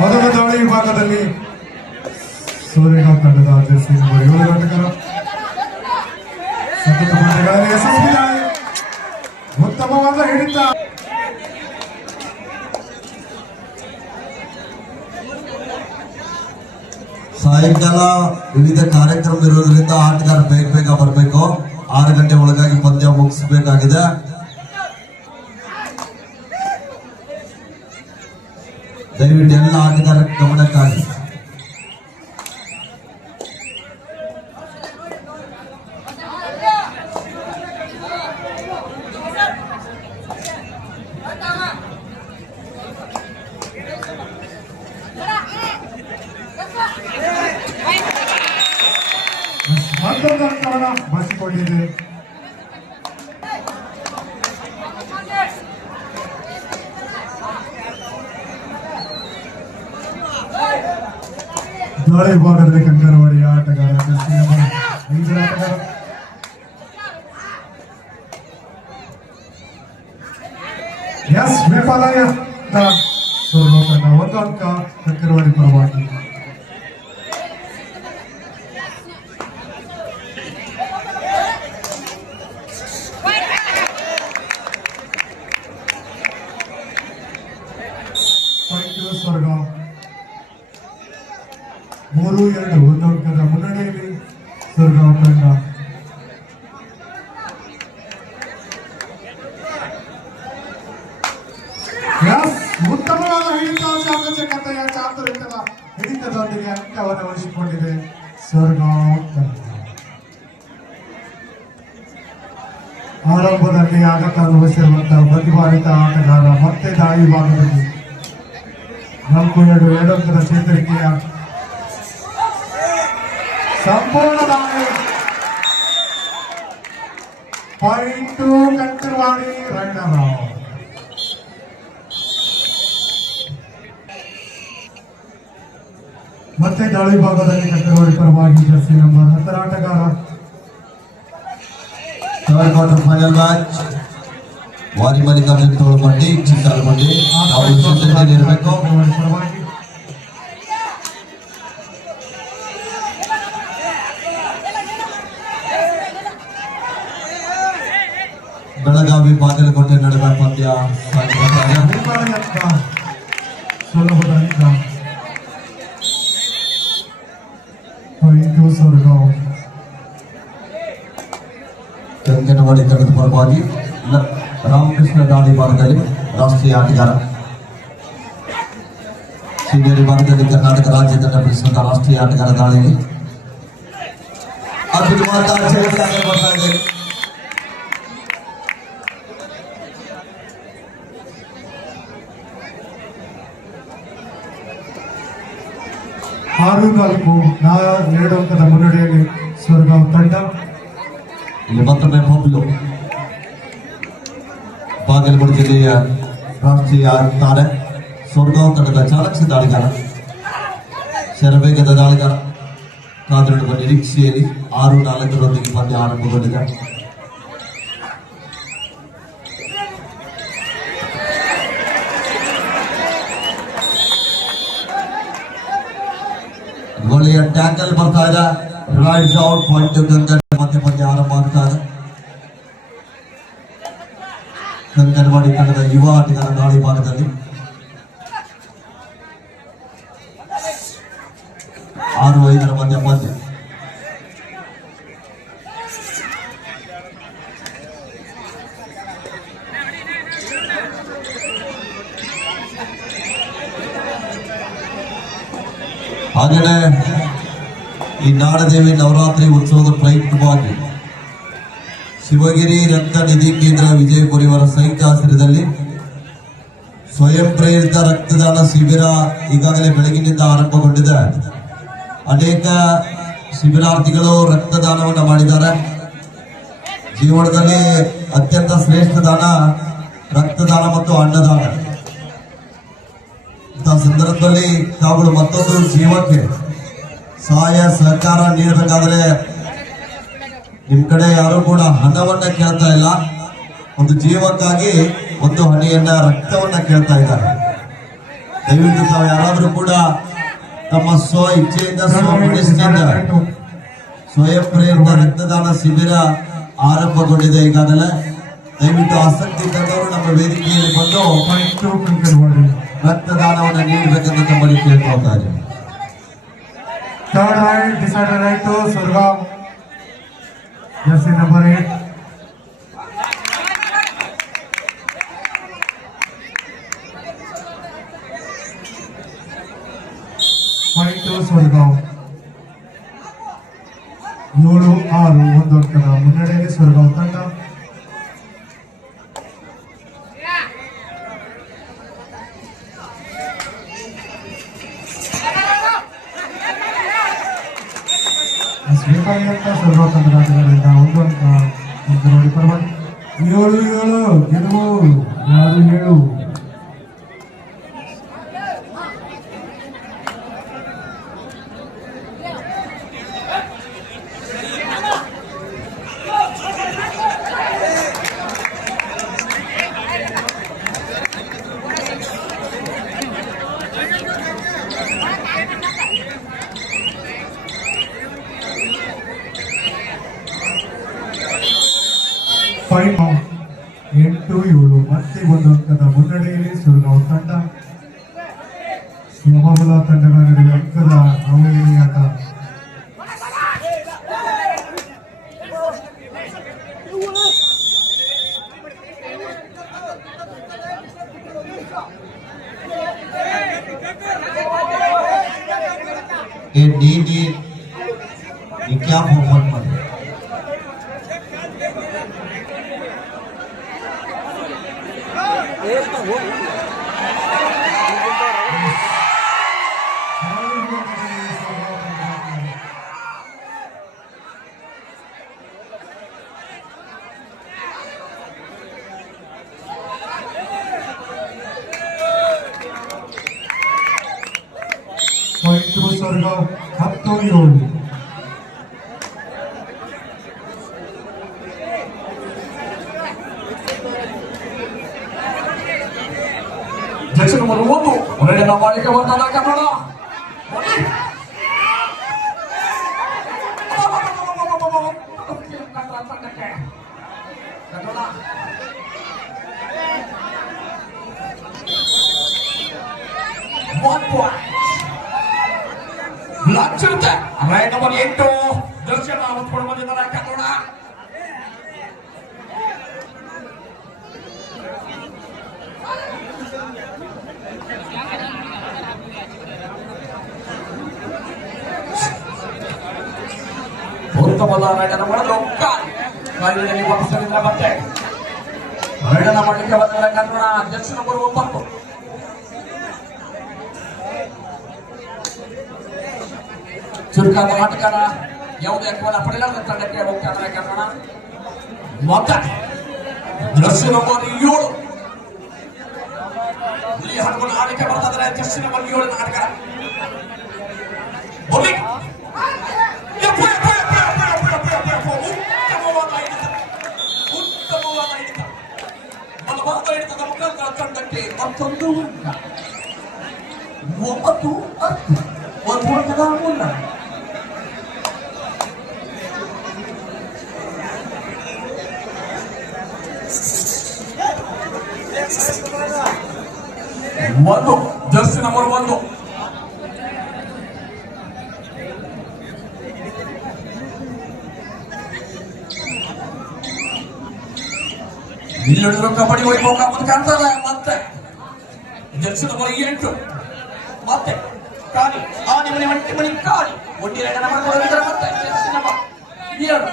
ಮೊದಲ ದಾಳಿ ವಿಭಾಗದಲ್ಲಿ ಸೂರ್ಯಕಾಂತ್ ತಂಡದ ಜೆರ್ಸಿ ನಂಬರ್ ಏಳು ಆಟಗಾರ ಸತತ ಪಂದ್ಯಗಳಲ್ಲಿ ಯಶಸ್ವಿ ಉತ್ತಮವಾದ ಹಿಡಿತ. ಸಾಯಂಕಾಲ ವಿವಿಧ ಕಾರ್ಯಕ್ರಮ ಇರೋದ್ರಿಂದ ಆಟಗಾರ ಬೇಗ ಬೇಗ ಬರಬೇಕು. ಆರು ಗಂಟೆ ಒಳಗಾಗಿ ಪಂದ್ಯ ಮುಗಿಸಬೇಕಾಗಿದೆ. ದಯವಿಟ್ಟು ಎಲ್ಲ ಆಟಗಾರ ಗಮನಕ್ಕಾಗಿ ಮತ್ತೊಂದು ದಾಳಿ ವಿಭಾಗದಲ್ಲಿ ಕಂಕರವಾಡಿ ಆಟಗಾರ ಜೆರ್ಸಿ ನಂಬರ್ ಐದರ ಆಟಗಾರ ಎಸ್ ಮೇಪಾಲಯ ಸೋಲು ತಂಡ ಒಂದು ಅಂಕ ಕಂಕರವಾಡಿ ಪರವಾಗಿ ಆರಂಭದಲ್ಲಿ ಆಘಾತ ಅನುಭವಿಸಿರುವಂತಹ ಪ್ರತಿಭಾವಿತ ಆಟಗಾರ ಮತ್ತೆ ದಾಳಿ ಭಾಗದಲ್ಲಿ ನಾಲ್ಕು ಎರಡು ಎರಡು ಅಂಕದ ಚೇತರಿಕೆಯ ಸಂಪೂರ್ಣ ಪಾಯಿಂಟು ಕಂಕರವಾಡಿ ರನ್ನರ್ ಮತ್ತೆ ದಾಳಿ ಭಾಗದಲ್ಲಿ ಕಂಕರವಾಡಿ ಪರವಾಗಿ ಜರ್ಸಿ ನಂಬರ್ ಹತ್ತರ ಆಟಗಾರ ಥರ್ಡ್ ಕ್ವಾರ್ಟರ್ ಫೈನಲ್ ಮ್ಯಾಚ್ ವಾರಿ ಮಲ್ಲಿಕಾರ್ಜುನ್ ತೋಳ್ಮಂಡಿ ಚಿತ್ತಾಲಮಂಡಿ ನಾವು ಸಿದ್ಧತೆಯಲ್ಲಿ ಇರಬೇಕು ಕಂಕರವಾಡಿ ಪರವಾಗಿ ಬೆಳಗಾವಿ ಬಾಗಲಕೋಟೆ ನಡುವೆ ಪಂದ್ಯ ಕಂಕನವಾಡಿ ತಂಡದ ಪರವಾಗಿ ಲ- ರಾಮಕೃಷ್ಣ ದಾಳಿ ಭಾಗದಲ್ಲಿ ರಾಷ್ಟ್ರೀಯ ಆಟಗಾರ ಸೀನಿಯರ್ ವಿಭಾಗದಲ್ಲಿ ಕರ್ನಾಟಕ ರಾಜ್ಯ ತಂಡ ಬಿಡಿಸಿದಂತ ರಾಷ್ಟ್ರೀಯ ಆಟಗಾರ ದಾಳಿಗೆ ಅದ್ಭುತವಾದ ಜಯಸಾಧನೆ ಮಾಡ್ತಾ ಇದೆ ಆರು ನಾಲ್ಕು ನಾ ಎರಡು ಅಂಕದ ಮುನ್ನಡೆಯಲ್ಲಿ ಸ್ವರ್ಗಾವ್ ತಂಡ ಇಲ್ಲಿ ಮತ್ತೊಮ್ಮೆ ಮೊದಲು ಬಾಗಲಕೋಟೆ ಜಿಲ್ಲೆಯ ರಾಷ್ಟ್ರೀಯ ತಾರೆ ಸ್ವರ್ಗಾವ್ ತಂಡದ ಚಾಲಕ ದಾಳಿಗಾರ ಶರವೇಗದ ದಾಳಿಗಾರ ಕಾದಿಡುವ ನಿರೀಕ್ಷೆಯಲ್ಲಿ ಆರು ನಾಲ್ಕರೊಂದಿಗೆ ಪಂದ್ಯ ಆರಂಭಗೊಂಡಿದೆ ಒಳ್ಳೆಯ ಟ್ಯಾಕಲ್ ಬರ್ತಾ ಇದೆ ರೈಟ್ ಔಟ್ ಪಾಯಿಂಟ್ ಗಂಗನ್ ಕಂಗನವಾಡಿ ತಂಡದ ಯುವ ಆಟಗಾರ ದಾಳಿ ಭಾಗದಲ್ಲಿ ಆರು ಐದರ ಮಧ್ಯ ಪಂದ್ಯ ಹಾಗೆಯೇ ಈ ನಾಡದೇವಿ ನವರಾತ್ರಿ ಉತ್ಸವದ ಪ್ರಯುಕ್ತವಾಗಿ ಶಿವಗಿರಿ ರಕ್ತ ನಿಧಿ ಕೇಂದ್ರ ವಿಜಯಪುರ ಇವರ ಸಂಯುಕ್ತ ಆಶ್ರಯದಲ್ಲಿ ಸ್ವಯಂ ಪ್ರೇರಿತ ರಕ್ತದಾನ ಶಿಬಿರ ಈಗಾಗಲೇ ಬೆಳಗಿನಿಂದ ಆರಂಭಗೊಂಡಿದೆ. ಅನೇಕ ಶಿಬಿರಾರ್ಥಿಗಳು ರಕ್ತದಾನವನ್ನು ಮಾಡಿದ್ದಾರೆ. ಜೀವನದಲ್ಲಿ ಅತ್ಯಂತ ಶ್ರೇಷ್ಠ ದಾನ ರಕ್ತದಾನ ಮತ್ತು ಅನ್ನದಾನ. ಇಂತಹ ಸಂದರ್ಭದಲ್ಲಿ ತಾವುಗಳು ಮತ್ತೊಂದು ಜೀವಕ್ಕೆ ಸಹಾಯ ಸಹಕಾರ ನೀಡಬೇಕಾದ್ರೆ ನಿಮ್ ಕಡೆ ಯಾರು ಕೂಡ ಹಣವನ್ನ ಕೇಳ್ತಾ ಇಲ್ಲ. ಒಂದು ಜೀವಕ್ಕಾಗಿ ಒಂದು ಹಣೆಯನ್ನ ರಕ್ತವನ್ನ ಕೇಳ್ತಾ ಇದ್ದಾರೆ. ದಯವಿಟ್ಟು ತಾವು ಯಾರಾದರೂ ಕೂಡ ತಮ್ಮ ಸ್ವ ಇಚ್ಛೆಯಿಂದ ಸ್ವ ಮನಸ್ಸಿನಿಂದ ಸ್ವಯಂ ಪ್ರೇರಿತ ರಕ್ತದಾನ ಶಿಬಿರ ಆರಂಭಗೊಂಡಿದೆ ಈಗಾಗಲೇ. ದಯವಿಟ್ಟು ಆಸಕ್ತಿ ಇದ್ದವರು ನಮ್ಮ ವೇದಿಕೆಯಲ್ಲಿ ಬಂದು ರಕ್ತದಾನವನ್ನು ನೀಡಬೇಕೆಂದು ತಮ್ಮಲ್ಲಿ ಕೇಳ್ಕೊಳ್ತಾ ಇದ್ದೀವಿ Third right, decider right to Surgaon. Jersey number eight. Point to Surgaon. ಏಳು ಆರು ಒಂದು ಅಂಕದ ಮುನ್ನಡೆಯಲ್ಲಿ ಸ್ವರ್ಗಾಂವ್ ತಂಡ कि डी डी ये क्या फॉर्मेट में है Thank you. Khairul Jackson nomor 1, oleh dengan wanita wanita mereka ಇರುತ್ತೆ ರೈಟ್ ನಂಬರ್ ಎಂಟು ದರ್ಶನ ಹೊತ್ಕೊಂಡು ಬಂದಿದ್ದಾರೆ ಕನ್ನಡ ಉತ್ತಮದ ರೈಡನ ಮಾಡಲು ಕಾಲಿನಲ್ಲಿ ವಾಪಸ್ಸಲ್ಲಿಂದ ಮತ್ತೆ ರೈಡನ ಮಾಡಲಿಕ್ಕೆ ಬಂದರೆ ಕನ್ನಡ ಅಧ್ಯಕ್ಷ ನಂಬರ್ ಒಂಬತ್ತು ಚುರುಕಾದ ಆಟಗಾರ ಯಾವುದೇ ಕೋಲ ಪಡೆಯಲಾದ ತಂಡಕ್ಕೆ ಹೋಗ್ತಾರೆ ಕನ್ನಡ ಮತ್ತೆ ದರ್ಶನ ನಂಬರ್ ಏಳು ಇಲ್ಲಿ ಹಾಡ್ಕೊಂಡು ಆಡಲಿಕ್ಕೆ ಬರ್ತಾ ದರ್ಶನ ನಂಬರ್ ಏಳು ಆಟಗಾರ ಬನ್ನಿ ಯಪ್ಪ, ಯಪ್ಪ, ಯಪ್ಪ, ಯಪ್ಪ, ಯಪ್ಪ, ಒಂದು ಜರ್ಸಿ ನಂಬರ್ ಒಂದು ಇಲ್ಲಿ ಹಿಡಿದ್ರು ಕಬಡ್ಡಿ ವೈಭವ ಮುಂದೆ ಕಾಣ್ತದೆ ಮತ್ತೆ ಜರ್ಸಿ ನಂಬರ್ ಎಂಟು ಮತ್ತೆ ಕಾಲಿ ಆನೆ ಮನೆ ಒಂಟಿ ಮನೆ ಕಾಲಿ ಒಡ್ಡಿ ರೈಡನ ಮಾಡ್ಕೊಂಡಿದ್ದಾರೆ ಮತ್ತೆ ಜರ್ಸಿ ನಂಬರ್ ಎರಡು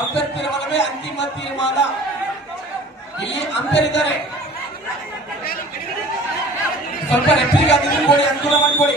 ಅಭ್ಯರ್ಥಿಗಳ ಅಂತಿಮ ತೀರ್ಮಾನ. ಇಲ್ಲಿ ಅಂತರಿದ್ದಾರೆ. ಸ್ವಲ್ಪ ರೆಫ್ರಿಗೆ ಅಂತ ಕೊಡಿ ಅನುಕೂಲ ಮಾಡಿಕೊಡಿ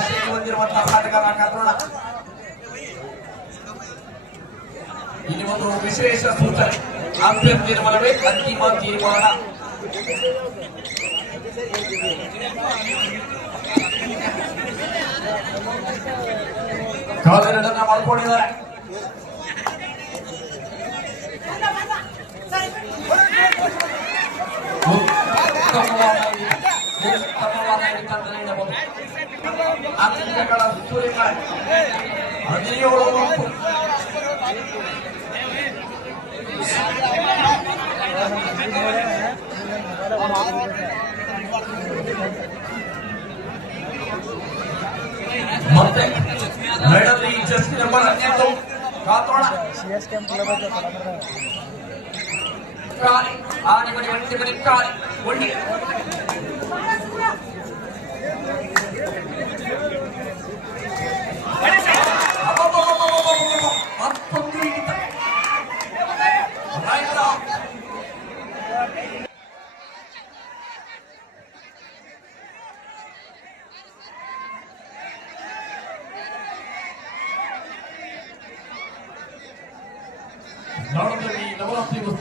ಶಕ್ತಿ ಹೊಂದಿರುವಂತಹ ಆಟಗಾರ ಕಾದ್ರೋಣ ಇಲ್ಲಿ ಒಂದು ವಿಶೇಷ ಸೂಚನೆ. ಅಂಪೇರ್ ತೀರ್ಮಾನವೇ ಅಂತಿಮ ತೀರ್ಮಾನ. ಕಾಲೆರಡನ್ನ ಮಾಡ್ಕೊಂಡಿದ್ದಾರೆ. ಉತ್ತಮವಾದ ಉತ್ತಮವಾದ ಹಿಡಿತಂತ್ರ ನೀಡಬಹುದು ಅಂಕಗಳ ಸೂರ್ಯಕಾಂತ್ ಹದಿನೇಳು ಅಂಕು ಮತ್ತೆ ಮೇಡಮ್ ಈ ಜಸ್ಟ್ ನಂಬರ್ ಹದಿನೆಂಟು ಕಾತೋಣ ಕಾಲಿ ಆನೆ ಮನೆ ಒಂಟಿ ಮನೆ ಕಾಲಿ ಒಂಡಿ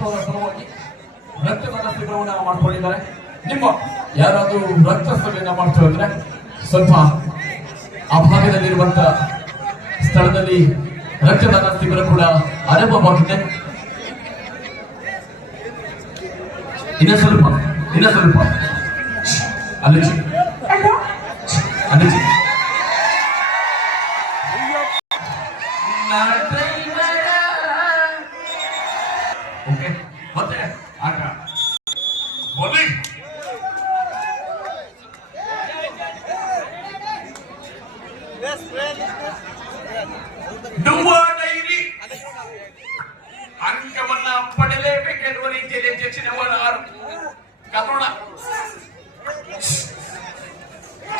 ನವರಾತ್ರಿ ಉತ್ಸವದ ಸಲುವಾಗಿ ರಕ್ತದ ಶಿಬಿರವನ್ನ ಮಾಡ್ಕೊಂಡಿದ್ದಾರೆ. ನಿಮ್ಮ ಯಾರಾದರೂ ರಕ್ತ ಸಭೆಯನ್ನ ಮಾಡ್ತೇವೆ ಅಂದ್ರೆ ಸ್ವಲ್ಪ ಆ ಭಾಗದಲ್ಲಿರುವಂತ ಸ್ಥಳದಲ್ಲಿ ರಕ್ತದಾನ ಶಿಬಿರ ಕೂಡ ಆರಂಭವಾಗಿದೆ ಇನ್ನ ಸ್ವಲ್ಪ ಇನ್ನ ಸ್ವಲ್ಪ. ಅಲ್ಲಿ ಅಲ್ಲಿ ಡುಂಬ ಡೈರಿ ಅಂಕವನ್ನ ಪಡೆಯಲೇಬೇಕೆನ್ನುವ ರೀತಿಯಲ್ಲಿ ಹೆಚ್ಚಿನವರ ಕನ್ನಡ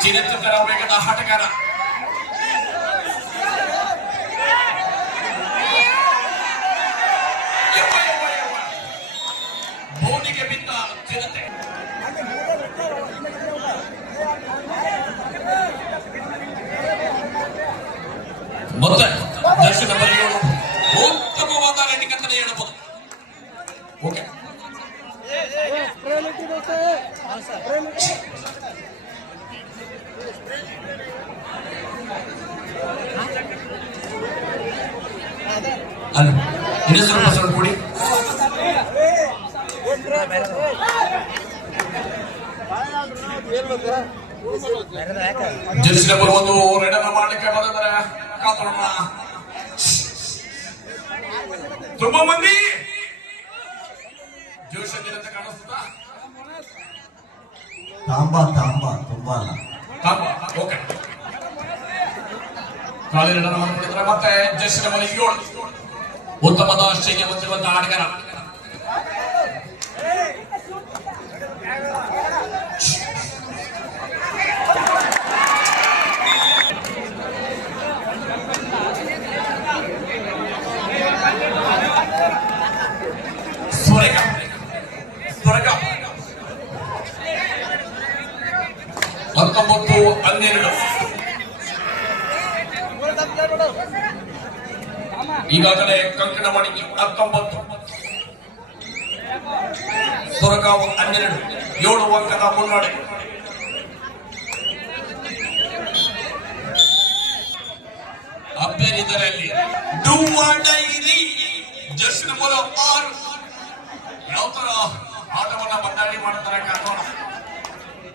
ಚಿರತಕರ ವೇಗದ ಆಟಗಾರ ಮತ್ತೆ ದರ್ಶನ ಉತ್ತಮವಾದ ಅಂತಾನೆ ಹೇಳಬಹುದು. ಓಕೆ ಕೊಡಿ. ಜರ್ಸಿ ನಂಬರ್ ಒಂದು ರೆಡನ್ನ ಮಾಡಲಿಕ್ಕೆ ಬಂದಿದ್ದಾರೆ. ಕಾತೋಣ ತುಂಬಾ ಮಂದಿ. ಜೋಶ ದಿನದ ಕಾಣಿಸ್ತಾ? ತಾಂಬಾ ತಾಂಬ ತುಂಬಾ. ಅಲ್ಲ ಓಕೆ. ಕಾಲಿ ರನ್ ಮತ್ತೆ ಜಸ್ಟ್ ನಂಬರ್ ಏಳು. ಉತ್ತಮದ ಹೊಂದಿರುವಂತಹ ಆಟಗಾರ. ಹತ್ತೊಂಬತ್ತು, ಹನ್ನೆರಡು. ಈಗಾಗಲೇ ಕಂಕಣ ಮಾಡಿ ಹತ್ತೊಂಬತ್ತು. ಸೊರಗಾವು ಹನ್ನೆರಡು. ಏಳು ಅಂಕದ ಮುನ್ನಡೆ. ಅಭ್ಯರ್ಥಿಗಳಲ್ಲಿ ಡೈರಿ ಜರ್ಸಿನ ಮೊಲ ಯಾವ ತರ ಆಟವನ್ನ ಬದಲಾವಣೆ ಮಾಡ್ತಾರೆ ಕಾಣೋಣ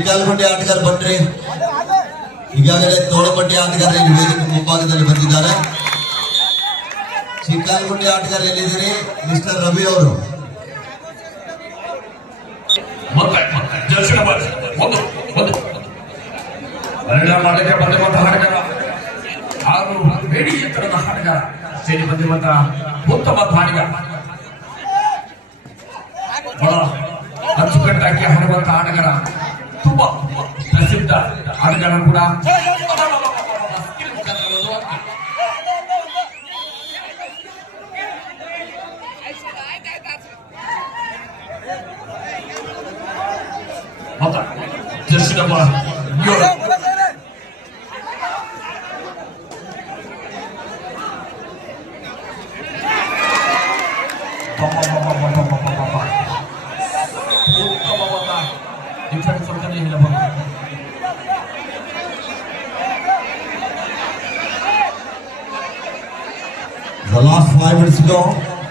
ಚಿಕ್ಕಲ್ಗುಂಡಿ ಆಟಗಾರ ಬನ್ರಿ ಈಗಾಗಲೇ ತೋಳಪಟ್ಟಿ ಆಟಗಾರ ವೇದಿಕೆ ಮುಂಭಾಗದಲ್ಲಿ ಬಂದಿದ್ದಾರೆ. ಚಿಕ್ಕಲ್ಗುಂಡಿ ಆಟಗಾರ ಎಲ್ಲಿದ್ದೀರಿ? ಮಿಸ್ಟರ್ ರವಿ ಅವರು. ಹಾಡುಗಾರ ಸೇರಿ ಉತ್ತಮ ಹಾಡುಗಾರ ಹಾಡುಗಾರ tuba ta sibta har garan kuda Hatta, taşı da bana. Yorum. Defence ಅಂತಾನೆ ಹೇಳಬಹುದು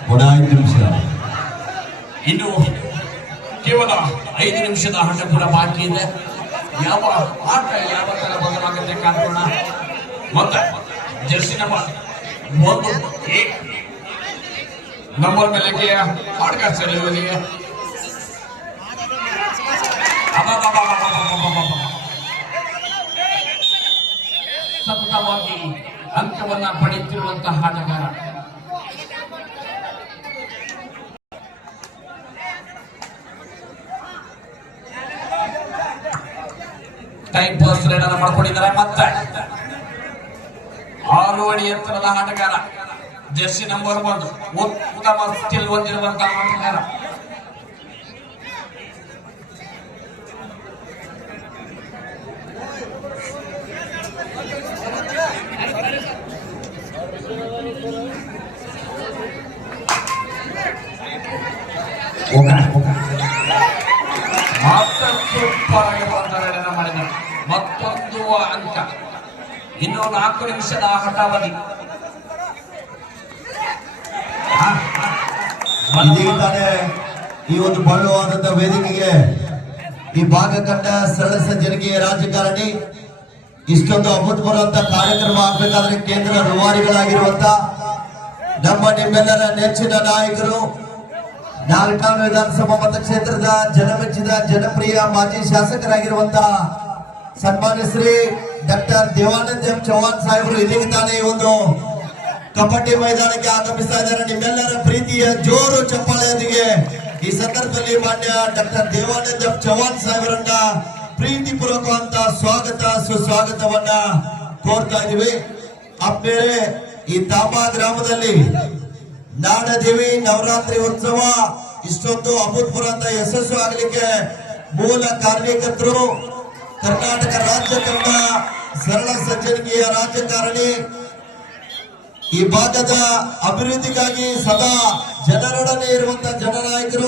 ಒಣ ಐದು ನಿಮಿಷ ಇನ್ನು ಕೇವಲ ಐದು ನಿಮಿಷದ ಆಟ ಕೂಡ ಬಾಕಿ ಇದೆ ಯಾವ ಆಟ ಯಾವ ತರ ಬದಲಾಗುತ್ತೆ ಕಾಣೋಣ ಮತ್ತೆ ಜರ್ಸಿ ನಂಬರ್ ಒಂದು ನಂಬರ್ ಮೇಲೆ ಆಟಗಾರ ಸತತವಾಗಿ ಅಂಕವನ್ನ ಪಡೆಯುತ್ತಿರುವಂತಹ ಆಟಗಾರ. ಟೈಮ್ ಪಾಸ್ ರನ್ ಮಾಡ್ಕೊಂಡಿದ್ದಾರೆ? ಮತ್ತೆ. ಆರು ಅಡಿ ಎತ್ತರದ ಆಟಗಾರ. ಜೆರ್ಸಿ ನಂಬರ್ ಒಂದು. ಉತ್ತಮ ಸ್ಕಿಲ್ ಹೊಂದಿರುವಂತಹ ಆಟಗಾರ. ಮತ್ತಷ್ಟು ಸೂಪರ್ ಆಗಿ ರನ್ ಮಾಡಿದ್ದಾರೆ ಮತ್ತೊಂದು ಅಂಕ. ಇನ್ನು ನಾಲ್ಕು ನಿಮಿಷದ ಹಠಾವಧಿ. ಈ ಒಂದು ಬಳ್ಳುವಾದಂತ ವೇದಿಕೆಗೆ ಈ ಭಾಗ ಕಂಡ ಸರಳ ರಾಜಕಾರಣಿ, ಇಷ್ಟೊಂದು ಅಭೂತಪೂರ್ವಂತ ಕಾರ್ಯಕ್ರಮ ಆಗ್ಬೇಕಾದ್ರೆ ಕೇಂದ್ರ ರೂವಾರಿಗಳಾಗಿರುವಂತ ನಮ್ಮ ನಿಮ್ಮೆಲ್ಲರ ನೆಚ್ಚಿನ ನಾಯಕರು ನಾಲ್ಕಾರು ವಿಧಾನಸಭಾ ಮತಕ್ಷೇತ್ರದ ಜನಮೆಚ್ಚಿದ ಜನಪ್ರಿಯ ಮಾಜಿ ಶಾಸಕರಾಗಿರುವಂತಹ ಸನ್ಮಾನ್ಯ ಶ್ರೀ ಡಾಕ್ಟರ್ ದೇವಾನಂದ ಎಂ ಚೌಹಾಣ್ ಸಾಹೇಬರು ಇದೀಗ ತಾನೇ ಈ ಒಂದು ಕಬಡ್ಡಿ ಮೈದಾನಕ್ಕೆ ಆಗಮಿಸ್ತಾ ಇದ್ದಾರೆ. ನಿಮ್ಮೆಲ್ಲರ ಪ್ರೀತಿಯ ಜೋರು ಚಪ್ಪಾಳೆಯೊಂದಿಗೆ ಈ ಸಂದರ್ಭದಲ್ಲಿ ಮಾನ್ಯ ಡಾಕ್ಟರ್ ದೇವಾನಂದ ಎಂ ಚೌಹಾಣ್ ಸಾಹೇಬರನ್ನ ಪ್ರೀತಿ ಪೂರ್ವಕವಂತ ಸ್ವಾಗತ, ಸುಸ್ವಾಗತವನ್ನ ಕೋರ್ತಾ ಇದೀವಿ ಆಮೇಲೆ ಈ ತಾಪ ಗ್ರಾಮದಲ್ಲಿ ನಾಡದೇವಿ ನವರಾತ್ರಿ ಉತ್ಸವ. ಇಷ್ಟೊಂದು ಅಭೂತಪೂರ್ವ ಅಂತ ಯಶಸ್ಸು ಆಗಲಿಕ್ಕೆ ಮೂಲ ಕಾರ್ಯಕರ್ತರು ಕರ್ನಾಟಕ ರಾಜ್ಯ ಸರಳ ಸಜ್ಜನಿಕೆಯ ರಾಜಕಾರಣಿ. ಈ ಭಾಗದ ಅಭಿವೃದ್ಧಿಗಾಗಿ ಸದಾ ಜನರೊಡನೆ ಇರುವಂತ ಜನನಾಯಕರು.